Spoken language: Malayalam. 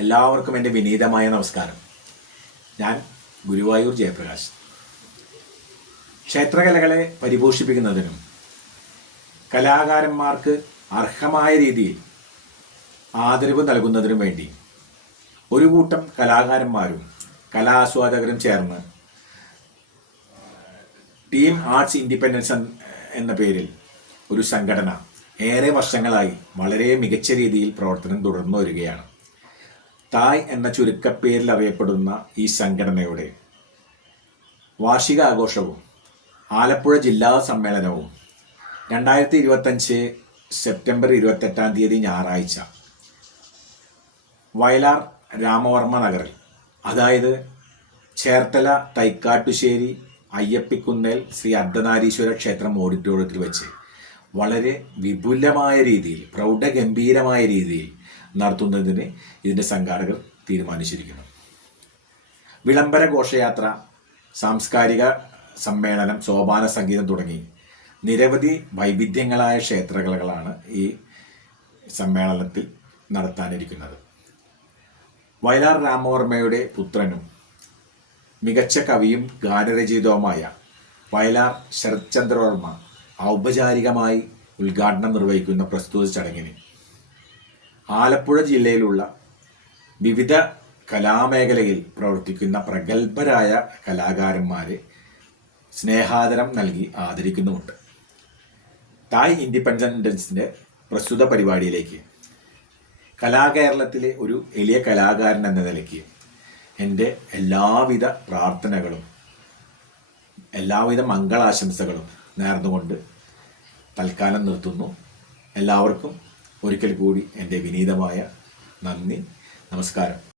എല്ലാവർക്കും എൻ്റെ വിനീതമായ നമസ്കാരം. ഞാൻ ഗുരുവായൂർ ജയപ്രകാശ്. ക്ഷേത്രകലകളെ പരിപോഷിപ്പിക്കുന്നതിനും കലാകാരന്മാർക്ക് അർഹമായ രീതിയിൽ ആദരവ് നൽകുന്നതിനും വേണ്ടി ഒരു കൂട്ടം കലാകാരന്മാരും കലാസ്വാദകരും ചേർന്ന് ടീം ആർട്സ് ഇൻഡിപെൻഡൻസ് എന്ന പേരിൽ ഒരു സംഘടന ഏറെ വർഷങ്ങളായി വളരെ മികച്ച രീതിയിൽ പ്രവർത്തനം തുടർന്നു വരികയാണ്. തായ് എന്ന ചുരുക്കപ്പേരിൽ അറിയപ്പെടുന്ന ഈ സംഘടനയുടെ വാർഷിക ആഘോഷവും ആലപ്പുഴ ജില്ലാ സമ്മേളനവും 2025 സെപ്റ്റംബർ 28 ഞായറാഴ്ച വയലാർ രാമവർമ്മ നഗറിൽ, അതായത് ചേർത്തല തൈക്കാട്ടുശ്ശേരി അയ്യപ്പിക്കുന്നേൽ ശ്രീ അർദ്ധനാരീശ്വര ക്ഷേത്രം ഓഡിറ്റോറിയത്തിൽ വെച്ച് വളരെ വിപുലമായ രീതിയിൽ, പ്രൗഢഗംഭീരമായ രീതിയിൽ നടത്തുന്നതിന് ഇതിൻ്റെ സംഘാടകർ തീരുമാനിച്ചിരിക്കുന്നു. വിളംബര ഘോഷയാത്ര, സാംസ്കാരിക സമ്മേളനം, സോപാന സംഗീതം തുടങ്ങി നിരവധി വൈവിധ്യങ്ങളായ ക്ഷേത്രകലകളാണ് ഈ സമ്മേളനത്തിൽ നടത്താനിരിക്കുന്നത്. വയലാർ രാമവർമ്മയുടെ പുത്രനും മികച്ച കവിയും ഗാനരചയിതാവുമായ വയലാർ ശരത്ചന്ദ്രവർമ്മ ഔപചാരികമായി ഉദ്ഘാടനം നിർവഹിക്കുന്ന പ്രസ്തുത ചടങ്ങിന് ആലപ്പുഴ ജില്ലയിലുള്ള വിവിധ കലാമേഖലയിൽ പ്രവർത്തിക്കുന്ന പ്രഗത്ഭരായ കലാകാരന്മാരെ സ്നേഹാദരം നൽകി ആദരിക്കുന്നുമുണ്ട്. തായ് ഇൻഡിപെൻഡൻസിൻ്റെ പ്രസ്തുത പരിപാടിയിലേക്ക് കലാകേരളത്തിലെ ഒരു എളിയ കലാകാരൻ എന്ന നിലയ്ക്ക് എൻ്റെ എല്ലാവിധ പ്രാർത്ഥനകളും എല്ലാവിധ മംഗളാശംസകളും നേർന്നുകൊണ്ട് തൽക്കാലം നിർത്തുന്നു. എല്ലാവർക്കും ഒരിക്കൽ കൂടി എൻ്റെ വിനീതമായ നന്ദി, നമസ്കാരം.